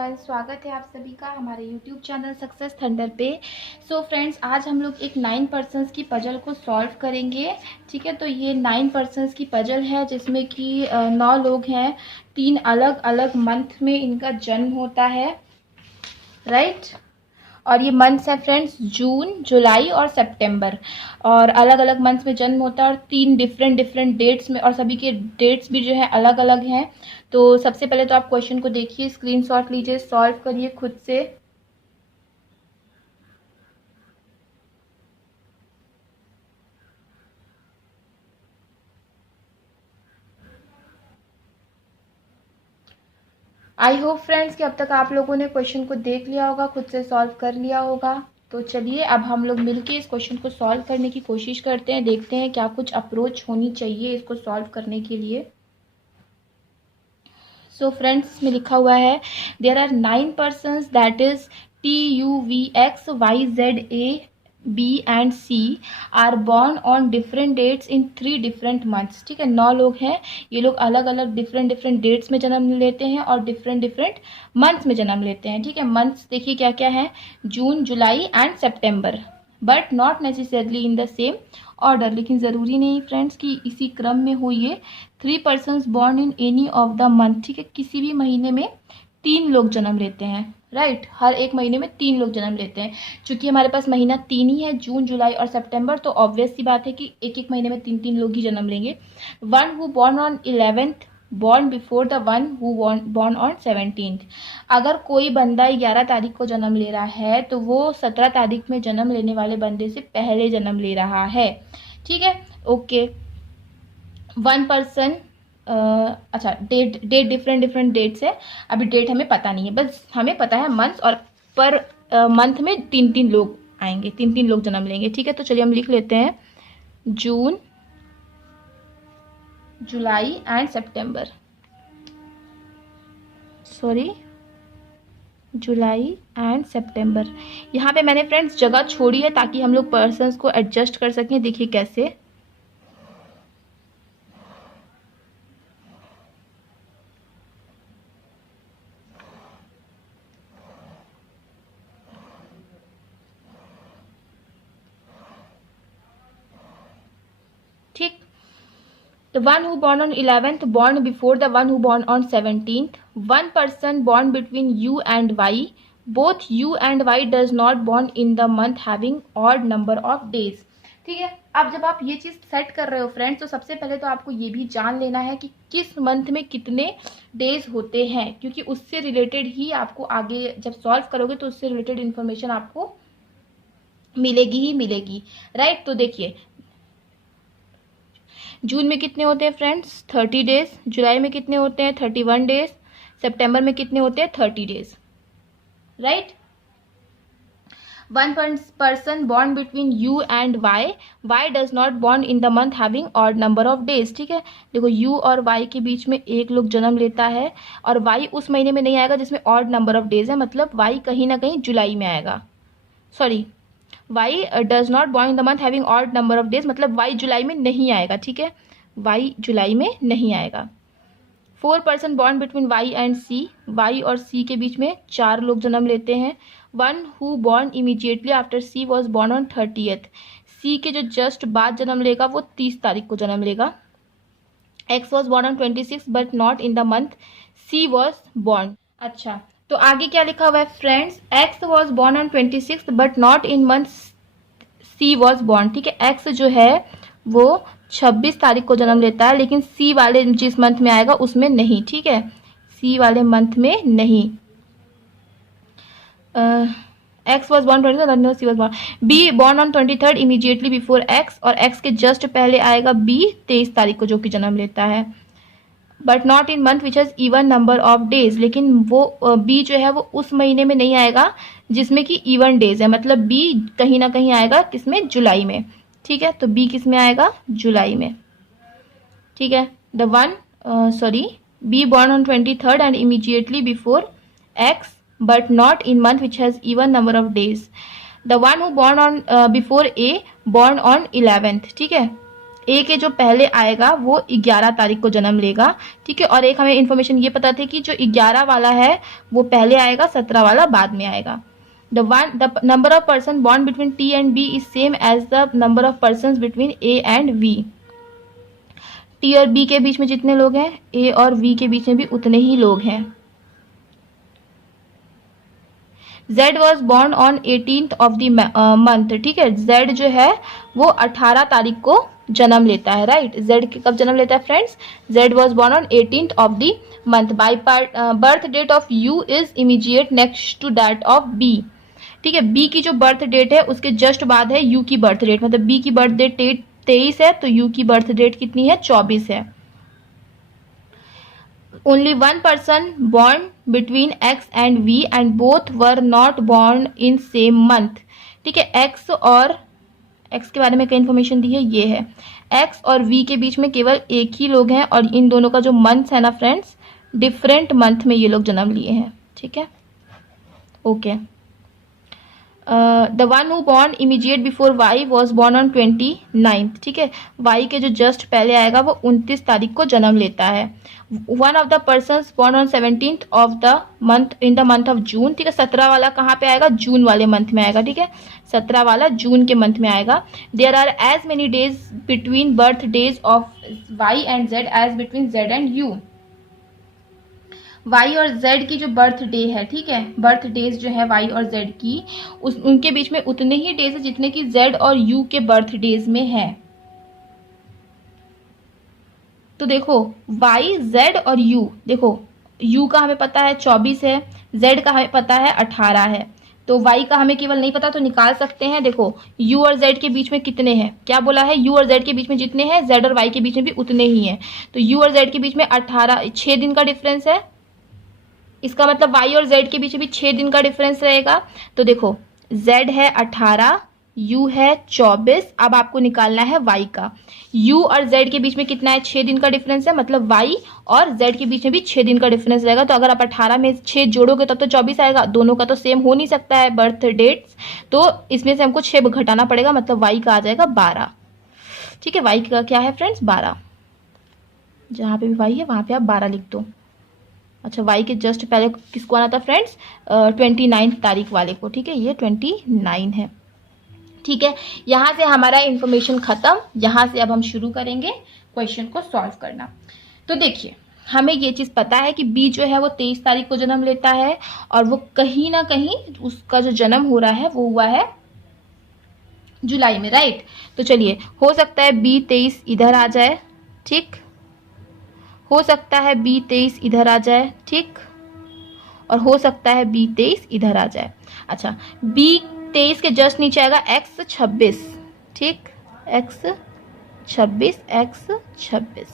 Everyone, स्वागत है आप सभी का हमारे यूट्यूब चैनल सक्सेस थंडर पे। सो फ्रेंड्स, आज हम लोग एक 9 पर्सन्स की पजल को सॉल्व करेंगे। ठीक है, तो ये 9 पर्सन्स की पजल है जिसमें कि 9 लोग हैं। 3 अलग अलग मंथ में इनका जन्म होता है, राइट। और ये मंथ्स है फ्रेंड्स, जून, जुलाई और सितंबर। और अलग अलग मंथ्स में जन्म होता है और 3 डिफरेंट डिफरेंट डेट्स में, और सभी के डेट्स भी जो है अलग अलग हैं। तो सबसे पहले तो आप क्वेश्चन को देखिए, स्क्रीनशॉट लीजिए, सॉल्व करिए खुद से। आई होप फ्रेंड्स कि अब तक आप लोगों ने क्वेश्चन को देख लिया होगा, खुद से सॉल्व कर लिया होगा। तो चलिए अब हम लोग मिलके इस क्वेश्चन को सॉल्व करने की कोशिश करते हैं, देखते हैं क्या कुछ अप्रोच होनी चाहिए इसको सॉल्व करने के लिए। सो फ्रेंड्स, में लिखा हुआ है there are 9 persons that is TUVXYZA B and C are born on different dates in 3 different months. ठीक है, 9 लोग हैं, ये लोग अलग अलग डिफरेंट डिफरेंट डेट्स में जन्म लेते हैं और डिफरेंट डिफरेंट मंथ्स में जन्म लेते हैं। ठीक है, मंथ्स देखिए क्या क्या है, June, July and September, but not necessarily in the same order. लेकिन ज़रूरी नहीं फ्रेंड्स कि इसी क्रम में हो ये। 3 persons born in any of the month. ठीक है, किसी भी महीने में 3 लोग जन्म लेते हैं, राइट। हर एक महीने में 3 लोग जन्म लेते हैं। चूंकि हमारे पास महीना 3 ही है, जून, जुलाई और सितंबर, तो ऑब्वियस सी बात है कि एक एक महीने में 3 लोग ही जन्म लेंगे। One who born on 11th born before the one who born on 17th। अगर कोई बंदा 11 तारीख को जन्म ले रहा है तो वो 17 तारीख में जन्म लेने वाले बंदे से पहले जन्म ले रहा है। ठीक है, ओके। 1 पर्सन, अच्छा, डेट डिफरेंट डिफरेंट डेट्स है। अभी डेट हमें पता नहीं है, बस हमें पता है मंथ, और पर मंथ में 3 लोग आएंगे, 3 लोग जन्म लेंगे। ठीक है, तो चलिए हम लिख लेते हैं June, July and September, sorry, July and September. यहाँ पे मैंने फ्रेंड्स जगह छोड़ी है ताकि हम लोग पर्सन्स को एडजस्ट कर सकें। देखिए कैसे, ठीक। The one who born on 11th born before the one who born on 17th. One person born between U and Y. Both U and Y does not born in the month having odd number of days. ठीक है, अब जब आप ये चीज़ set कर रहे हो friends, तो सबसे पहले तो आपको ये भी जान लेना है कि किस मंथ में कितने डेज होते हैं, क्योंकि उससे रिलेटेड ही आपको आगे जब सॉल्व करोगे तो उससे रिलेटेड इन्फॉर्मेशन आपको मिलेगी ही मिलेगी, राइट। तो देखिए, जून में कितने होते हैं फ्रेंड्स, 30 डेज। जुलाई में कितने होते हैं, 31 डेज। सितंबर में कितने होते हैं, 30 days, right. 1 person born between U and Y does not born in the month having odd number of days। ठीक है, देखो U और Y के बीच में एक लोग जन्म लेता है और Y उस महीने में नहीं आएगा जिसमें odd number of days है, मतलब Y कहीं ना कहीं जुलाई में आएगा। Sorry, Y does not born in the month having odd number of days, मतलब Y जुलाई में नहीं आएगा। ठीक है, Y जुलाई में नहीं आएगा। 4 person born between Y and C, Y और C के बीच में 4 लोग जन्म लेते हैं। One who born immediately after C was born on 30th। C के जो जस्ट बाद जन्म लेगा वो 30 तारीख को जन्म लेगा। X was born on 26 but not in the month C was born। अच्छा, तो आगे क्या लिखा हुआ है friends, X was born on 26 but not in month C was born। ठीक है, X जो है वो 26 तारीख को जन्म लेता है, लेकिन C वाले जिस मंथ में आएगा उसमें नहीं। ठीक है, C वाले मंथ में नहीं। X was born 23rd, no, C was born। B born on 23rd immediately before X, और X के जस्ट पहले आएगा B 23 तारीख को, जो कि जन्म लेता है। But not in month which has even number of days, लेकिन वो बी जो है वो उस महीने में नहीं आएगा जिसमें कि इवन डेज है, मतलब बी कहीं ना कहीं आएगा किसमें, जुलाई में। ठीक है, तो बी किस में आएगा, जुलाई में। ठीक है, the one, sorry, be born on 23rd and immediately before x but not in month which has even number of days. The one who born on before A born on 11th। ठीक है, ए के जो पहले आएगा वो 11 तारीख को जन्म लेगा, ठीक है। और एक हमें इन्फॉर्मेशन ये पता थी कि जो 11 वाला है वो पहले आएगा, 17 वाला बाद में आएगा। The number of person born between T and B is same as the number of persons between A and V. T और B के बीच में जितने लोग हैं, A और V के बीच में भी उतने ही लोग हैं। Z was born on 18th of the month, ठीक है। Z जो है वो 18 तारीख को जन्म लेता है, राइट। Z कब जन्म लेता है friends? Z was born on 18th of the month. By birth date of U is immediate next to that of B, ठीक है। B की जो बर्थ डेट है उसके जस्ट बाद है U की बर्थ डेट, मतलब B की बर्थ डेट 23 है तो U की बर्थ डेट कितनी है? 24 है। Only one person born between X and V and both were not born in same month, ठीक है। X और X के बारे में क्या इन्फॉर्मेशन दी है, ये है। X और V के बीच में केवल एक ही लोग हैं और इन दोनों का जो मंथ है ना फ्रेंड्स, डिफरेंट मंथ में ये लोग जन्म लिए हैं, ठीक है। Okay. The one who born immediate before why was born on 29th, ठीक है। वाई के जो जस्ट पहले आएगा वो 29 तारीख को जन्म लेता है। One of the person born on 17th of the month in the month of June, ठीक है। 17 वाला कहाँ पे आएगा? जून वाले मंथ में आएगा, ठीक है। 17 वाला जून के मंथ में आएगा। There are as many days between birth days of Y and Z as between Z and U. Y और जेड की जो बर्थ डे है, ठीक है, बर्थ डेज जो है वाई और जेड की, उनके बीच में उतने ही डेज है जितने कि जेड और यू के बर्थ डेज में है। तो देखो वाई, जेड और यू, देखो यू का हमें पता है 24 है, जेड का हमें पता है 18 है, तो वाई का हमें केवल नहीं पता तो निकाल सकते हैं। देखो यू और जेड के बीच में कितने हैं, क्या बोला है? यू और जेड के बीच में जितने हैं जेड और वाई के बीच में भी उतने ही हैं। तो यू और जेड के बीच में 6 दिन का डिफरेंस है, इसका मतलब y और z के बीच भी 6 दिन का डिफरेंस रहेगा। तो देखो z है 18, u है 24, अब आपको निकालना है y का। u और z के बीच में कितना है? 6 दिन का डिफरेंस है, मतलब y और z के बीच में भी 6 दिन का डिफरेंस रहेगा। तो अगर आप 18 में 6 जोड़ोगे तब तो 24 आएगा, दोनों का तो सेम हो नहीं सकता है बर्थ डेट्स, तो इसमें से हमको 6 घटाना पड़ेगा, मतलब y का आ जाएगा 12, ठीक है। y का क्या है फ्रेंड्स? 12, जहाँ पे भी y है वहाँ पे आप 12 लिख दो। अच्छा, वाई के जस्ट पहले किसको आना था फ्रेंड्स? 29 तारीख वाले को, ठीक है, ये 29 है, ठीक है। यहाँ से हमारा इंफॉर्मेशन खत्म। यहाँ से अब हम शुरू करेंगे क्वेश्चन को सॉल्व करना। तो देखिए हमें ये चीज़ पता है कि बी जो है वो 23 तारीख को जन्म लेता है और वो कहीं ना कहीं उसका जो जन्म हो रहा है वो हुआ है जुलाई में, राइट। तो चलिए, हो सकता है बी 23 इधर आ जाए, ठीक, हो सकता है B23 इधर आ जाए, ठीक, और हो सकता है B23 इधर आ जाए। अच्छा, B23 के जस्ट नीचे आएगा X26, ठीक, X26, X26।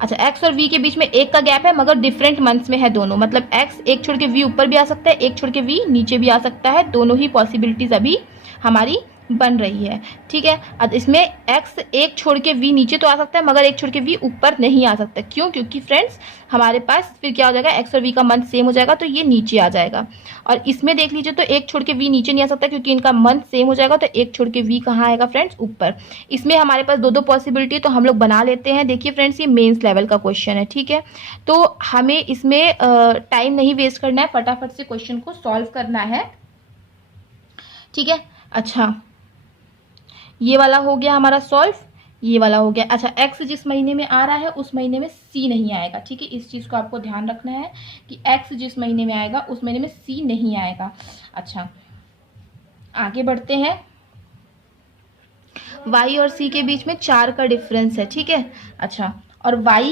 अच्छा, X और V के बीच में एक का गैप है मगर डिफरेंट मंथ्स में है दोनों, मतलब X एक छोड़ के V ऊपर भी आ सकता है, एक छोड़ के V नीचे भी आ सकता है, दोनों ही पॉसिबिलिटीज अभी हमारी बन रही है, ठीक है। अब इसमें x एक छोड़ के v नीचे तो आ सकता है मगर एक छोड़ के v ऊपर नहीं आ सकता, क्यों? क्योंकि फ्रेंड्स हमारे पास फिर क्या हो जाएगा, x और v का मंथ सेम हो जाएगा तो ये नीचे आ जाएगा। और इसमें देख लीजिए तो एक छोड़ के v नीचे नहीं आ सकता क्योंकि इनका मंथ सेम हो जाएगा, तो एक छोड़ के v कहाँ आएगा फ्रेंड्स? ऊपर। इसमें हमारे पास दो पॉसिबिलिटी तो हम लोग बना लेते हैं। देखिए फ्रेंड्स, ये मेंस लेवल का क्वेश्चन है, ठीक है, तो हमें इसमें टाइम नहीं वेस्ट करना है, फटाफट से क्वेश्चन को सॉल्व करना है, ठीक है। अच्छा, ये वाला हो गया हमारा सॉल्व, ये वाला हो गया। अच्छा, x जिस महीने में आ रहा है उस महीने में c नहीं आएगा, ठीक है, इस चीज़ को आपको ध्यान रखना है कि x जिस महीने में आएगा उस महीने में c नहीं आएगा। अच्छा, आगे बढ़ते हैं। y और c के बीच में 4 का डिफरेंस है, ठीक है। अच्छा, और y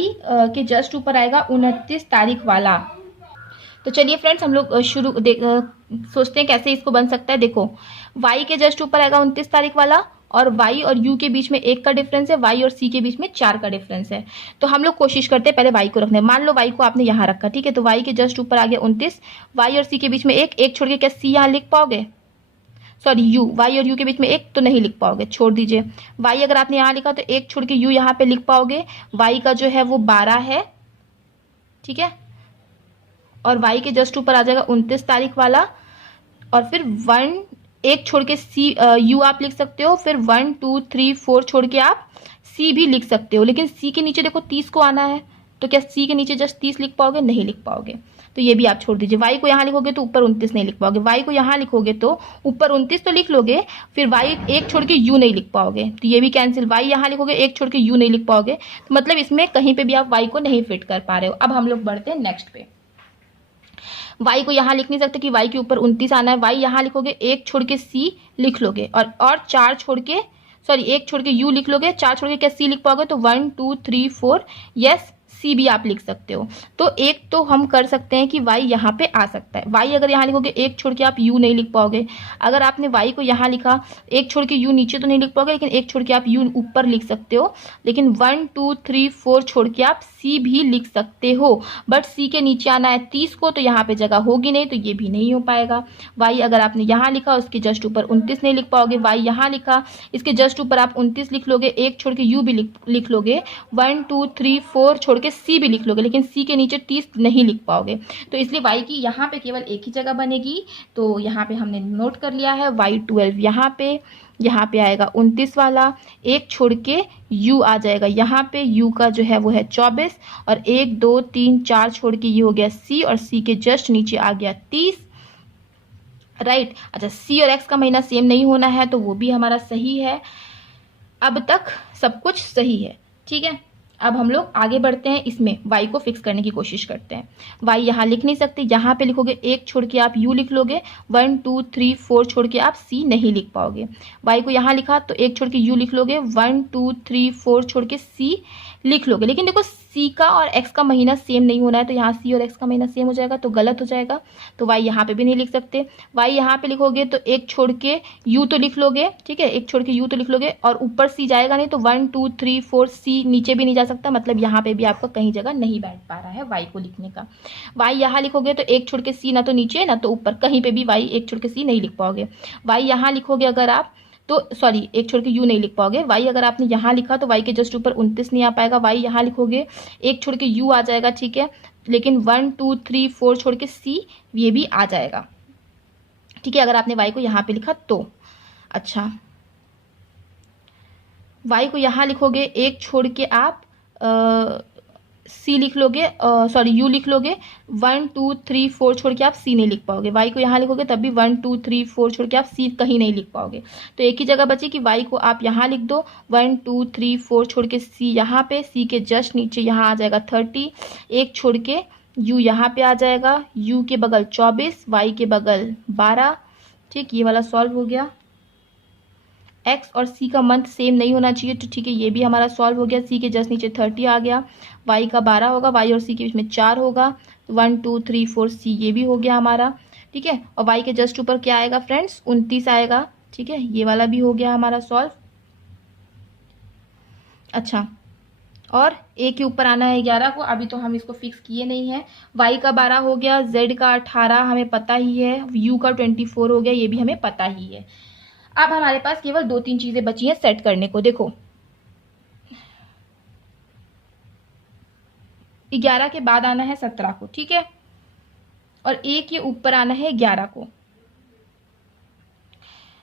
के जस्ट ऊपर आएगा 29 तारीख वाला। तो चलिए फ्रेंड्स, हम लोग सोचते हैं कैसे इसको बन सकता है। देखो, y के जस्ट ऊपर आएगा 29 तारीख वाला और y और u के बीच में 1 का डिफरेंस है, y और c के बीच में 4 का डिफरेंस है। तो हम लोग कोशिश करते हैं पहले y को रखने। मान लो y को आपने यहाँ रखा, ठीक है, तो y के जस्ट ऊपर आ गया 29, y और c के बीच में एक छोड़ के क्या c यहाँ लिख पाओगे? सॉरी, u, y और u के बीच में एक तो नहीं लिख पाओगे, छोड़ दीजिए। y अगर आपने यहाँ लिखा तो एक छोड़ के u यहाँ पे लिख पाओगे। y का जो है वो 12 है, ठीक है, और y के जस्ट ऊपर आ जाएगा 29 तारीख वाला, और फिर 1 एक छोड़ के u आप लिख सकते हो, फिर 1 2 3 4 छोड़ के आप सी भी लिख सकते हो, लेकिन सी के नीचे देखो 30 को आना है, तो क्या सी के नीचे जस्ट 30 लिख पाओगे? नहीं लिख पाओगे, तो ये भी आप छोड़ दीजिए। वाई को यहाँ लिखोगे तो ऊपर 29 नहीं लिख पाओगे, वाई को यहाँ लिखोगे तो ऊपर 29 तो लिख लोगे, फिर वाई एक छोड़ के यू नहीं लिख पाओगे, तो ये भी कैंसिल। वाई यहाँ लिखोगे, एक छोड़ के यू नहीं लिख पाओगे, तो मतलब इसमें कहीं पे भी आप वाई को नहीं फिट कर पा रहे हो। अब हम लोग बढ़ते हैं नेक्स्ट पे। वाई को यहाँ लिख नहीं सकते कि वाई के ऊपर 29 आना है, वाई यहाँ लिखोगे, एक छोड़ के सी लिख लोगे, और चार छोड़ के, सॉरी एक छोड़ के यू लिख लोगे, चार छोड़ के क्या सी लिख पाओगे? तो 1 2 3 4, यस सी भी आप लिख सकते हो। तो एक तो हम कर सकते हैं कि वाई यहाँ पे आ सकता है। वाई अगर यहाँ लिखोगे, एक छोड़ के आप यू नहीं लिख पाओगे। अगर आपने वाई को यहाँ लिखा, एक छोड़ के यू नीचे तो नहीं लिख पाओगे, लेकिन एक छोड़ के आप यू ऊपर लिख सकते हो। लेकिन 1 2 3 4 छोड़ के आप सी भी लिख सकते हो, बट सी के नीचे आना है 30 को, तो यहाँ पे जगह होगी नहीं, तो ये भी नहीं हो पाएगा। वाई अगर आपने यहाँ लिखा, उसके जस्ट ऊपर 29 नहीं लिख पाओगे। वाई यहाँ लिखा, इसके जस्ट ऊपर आप 29 लिख लोगे, एक छोड़ के यू भी लिख लोगे, 1 2 3 4 छोड़ के सी भी लिख लोगे, लेकिन सी के नीचे 30 नहीं लिख पाओगे। तो इसलिए वाई की यहाँ पे केवल एक ही जगह बनेगी, तो यहाँ पे हमने नोट कर लिया है वाई 12 यहाँ पे आएगा 29 वाला, एक छोड़ के u आ जाएगा यहाँ पे, u का जो है वो है 24, और 1 2 3 4 छोड़ के ये हो गया c, और c के जस्ट नीचे आ गया 30, राइट। अच्छा, c और x का महीना सेम नहीं होना है, तो वो भी हमारा सही है। अब तक सब कुछ सही है, ठीक है। अब हम लोग आगे बढ़ते हैं, इसमें y को फिक्स करने की कोशिश करते हैं। y यहाँ लिख नहीं सकते, यहाँ पे लिखोगे, एक छोड़ के आप u लिख लोगे, 1 2 3 4 छोड़ के आप c नहीं लिख पाओगे। y को यहाँ लिखा तो एक छोड़ के u लिख लोगे, 1 2 3 4 छोड़ के c लिख लोगे, लेकिन देखो c का और x का महीना सेम नहीं होना है, तो यहाँ c और x का महीना सेम हो जाएगा, तो गलत हो जाएगा, तो y यहाँ पे भी नहीं लिख सकते। y यहाँ पे लिखोगे तो एक छोड़ के u तो लिख लोगे, ठीक है, एक छोड़ के u तो लिख लोगे, और ऊपर c जाएगा नहीं, तो 1 2 3 4 c नीचे भी नहीं जा सकता, मतलब यहाँ पे भी आपका कहीं जगह नहीं बैठ पा रहा है y को लिखने का। y यहाँ लिखोगे तो एक छोड़ के c ना तो नीचे ना तो ऊपर, कहीं पे भी y एक छोड़ के c नहीं लिख पाओगे। y यहाँ लिखोगे अगर आप, तो सॉरी एक छोड़ के u नहीं लिख पाओगे। y अगर आपने यहाँ लिखा तो y के जस्ट ऊपर 29 नहीं आ पाएगा, y यहाँ लिखोगे, एक छोड़ के u आ जाएगा, ठीक है, लेकिन 1 2 3 4 छोड़ के c ये भी आ जाएगा, ठीक है, अगर आपने y को यहाँ पे लिखा तो। अच्छा, y को यहाँ लिखोगे, एक छोड़ के आप c लिख लोगे, सॉरी u लिख लोगे, 1 2 3 4 छोड़ के आप c नहीं लिख पाओगे। y को यहाँ लिखोगे तब भी 1 2 3 4 छोड़ के आप c कहीं नहीं लिख पाओगे, तो एक ही जगह बची कि y को आप यहाँ लिख दो, 1 2 3 4 छोड़ के c यहाँ पे, c के जस्ट नीचे यहाँ आ जाएगा 30, एक छोड़ के u यहाँ पे आ जाएगा, u के बगल 24, y के बगल 12, ठीक, ये वाला सॉल्व हो गया। x और c का मंथ सेम नहीं होना चाहिए, तो ठीक है, ये भी हमारा सॉल्व हो गया। c के जस्ट नीचे 30 आ गया, y का 12 होगा, y और c के बीच में 4 होगा, 1 2 3 4 c ये भी हो गया हमारा, ठीक है, और y के जस्ट ऊपर क्या आएगा फ्रेंड्स? 29 आएगा, ठीक है, ये वाला भी हो गया हमारा सॉल्व। अच्छा, और a के ऊपर आना है 11 को, अभी तो हम इसको फिक्स किए नहीं है। y का 12 हो गया, z का 18 हमें पता ही है, u का 24 हो गया, ये भी हमें पता ही है। अब हमारे पास केवल 2-3 चीजें बची हैं सेट करने को। देखो, 11 के बाद आना है 17 को, ठीक है, और a के ऊपर आना है 11 को।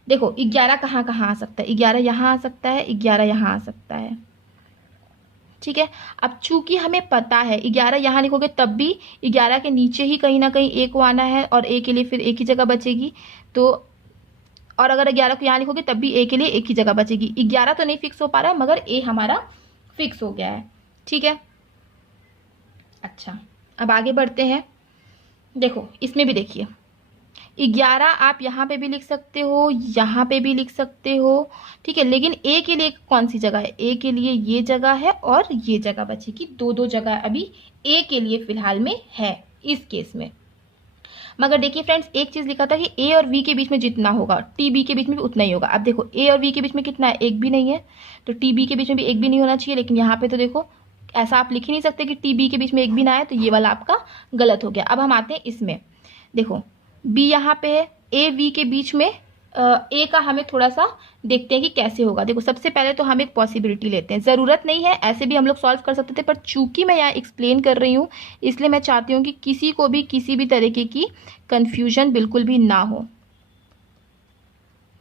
देखो 11 कहाँ कहाँ आ सकता है? 11 यहाँ आ सकता है, 11 यहाँ आ सकता है, ठीक है। अब चूंकि हमें पता है 11 यहाँ लिखोगे तब भी 11 के नीचे ही कहीं ना कहीं a को आना है, और a के लिए फिर एक ही जगह बचेगी, तो और अगर 11 को यहाँ लिखोगे तब भी a के लिए एक ही जगह बचेगी। 11 तो नहीं फिक्स हो पा रहा है, मगर a हमारा फिक्स हो गया है, ठीक है। अच्छा, अब आगे बढ़ते हैं। देखो इसमें भी देखिए, 11 आप यहाँ पे भी लिख सकते हो, यहाँ पे भी लिख सकते हो, ठीक है, लेकिन a के लिए कौन सी जगह है? a के लिए ये जगह है और ये जगह बचेगी, दो जगह अभी a के लिए फिलहाल में है इस केस में। मगर देखिए फ्रेंड्स, एक चीज लिखा था कि a और v के बीच में जितना होगा t b के बीच में भी उतना ही होगा। अब देखो a और v के बीच में कितना है? एक भी नहीं है, तो t b के बीच में भी एक भी नहीं होना चाहिए, लेकिन यहाँ पे तो देखो ऐसा आप लिख ही नहीं सकते कि t b के बीच में एक भी ना आए, तो ये वाला आपका गलत हो गया। अब हम आते हैं इसमें, देखो b यहाँ पे है, a v के बीच में a का हमें थोड़ा सा देखते हैं कि कैसे होगा। देखो सबसे पहले तो हम एक पॉसिबिलिटी लेते हैं, ज़रूरत नहीं है, ऐसे भी हम लोग सॉल्व कर सकते थे, पर चूंकि मैं यहाँ एक्सप्लेन कर रही हूँ इसलिए मैं चाहती हूँ कि किसी को भी किसी भी तरीके की कन्फ्यूजन बिल्कुल भी ना हो।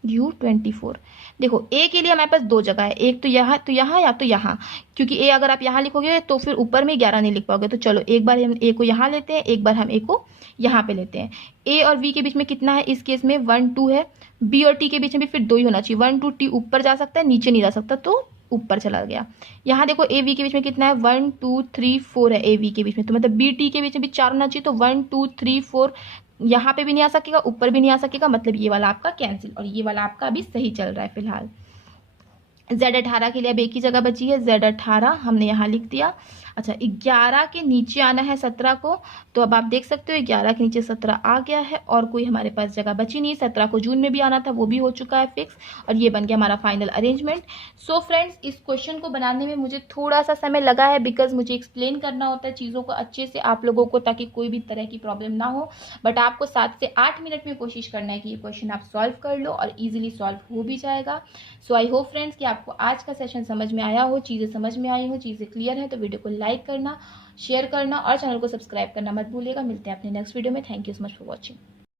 U24, देखो ए के लिए हमारे पास दो जगह है, एक तो यहाँ या तो यहाँ, क्योंकि ए अगर आप यहाँ लिखोगे तो फिर ऊपर में 11 नहीं लिख पाओगे। तो चलो एक बार हम ए को यहाँ लेते हैं, एक बार हम ए को यहाँ पे लेते हैं। ए और वी के बीच में कितना है इस केस में 1 2 है। बी और टी के बीच में भी फिर 2 ही होना चाहिए। 1 2 टी ऊपर जा सकता है, नीचे नहीं जा सकता, तो ऊपर चला गया। यहाँ देखो ए वी के बीच में कितना है 1 2 3 4 है ए वी के बीच में, तो मतलब बी टी के बीच में भी 4 होना चाहिए। तो 1 2 3 4 यहाँ पे भी नहीं आ सकेगा, ऊपर भी नहीं आ सकेगा, मतलब ये वाला आपका कैंसिल, और ये वाला आपका अभी सही चल रहा है फिलहाल। Z18 के लिए अब एक ही जगह बची है, Z18 हमने यहाँ लिख दिया। अच्छा 11 के नीचे आना है 17 को, तो अब आप देख सकते हो 11 के नीचे 17 आ गया है और कोई हमारे पास जगह बची नहीं। 17 को जून में भी आना था, वो भी हो चुका है फिक्स, और ये बन गया हमारा फाइनल अरेंजमेंट। सो फ्रेंड्स, इस क्वेश्चन को बनाने में मुझे थोड़ा सा समय लगा है, बिकॉज मुझे एक्सप्लेन करना होता है चीज़ों को अच्छे से आप लोगों को, ताकि कोई भी तरह की प्रॉब्लम ना हो। बट आपको 7 से 8 मिनट में कोशिश करना है कि ये क्वेश्चन आप सॉल्व कर लो, और ईजिली सॉल्व हो भी जाएगा। सो आई होप फ्रेंड्स कि आपको आज का सेशन समझ में आया हो, चीज़ें समझ में आई हो, चीज़ें क्लियर है। तो वीडियो को लाइक करना, शेयर करना और चैनल को सब्सक्राइब करना मत भूलिएगा। मिलते हैं अपने नेक्स्ट वीडियो में। Thank you so much for watching.